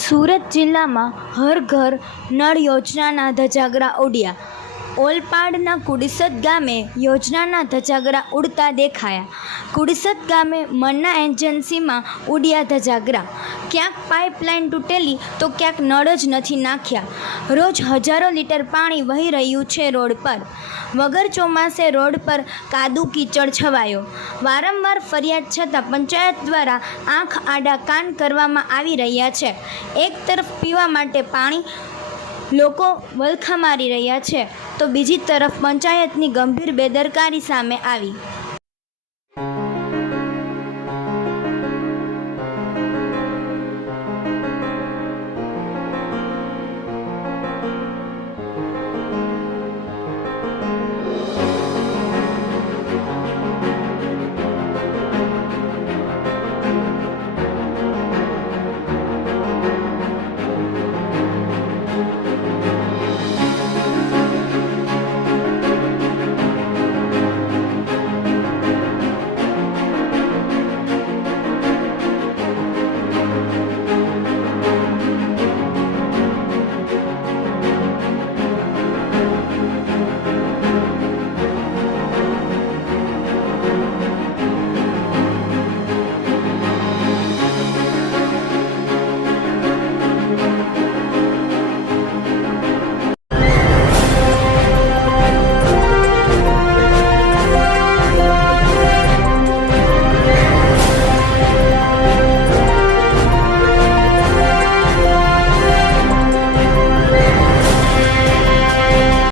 સુરત જિલ્લામાં હર ઘર નળ યોજનાના ધજાગરા ઉડ્યા. ઓલપાડના કુડિસદ ગામે યોજનાના ધજાગરા ઉડતા દેખાયા. કુડિસદ ગામે મન્ના એજન્સીમાં ઉડ્યા ધજાગરા. ક્યાંક પાઇપલાઇન તૂટેલી તો ક્યાંક નળ જ નથી નાખ્યા. રોજ હજારો લીટર પાણી વહી રહ્યું છે રોડ પર. વગર ચોમાસે રોડ પર કાદુ કીચડ છવાયો. વારંવાર ફરિયાદ છતાં પંચાયત દ્વારા આંખ આડા કાન કરવામાં આવી રહ્યા છે. એક તરફ પીવા માટે પાણી લોકો વલખા મારી રહ્યા છે તો બીજી તરફ પંચાયતની ગંભીર બેદરકારી સામે આવી.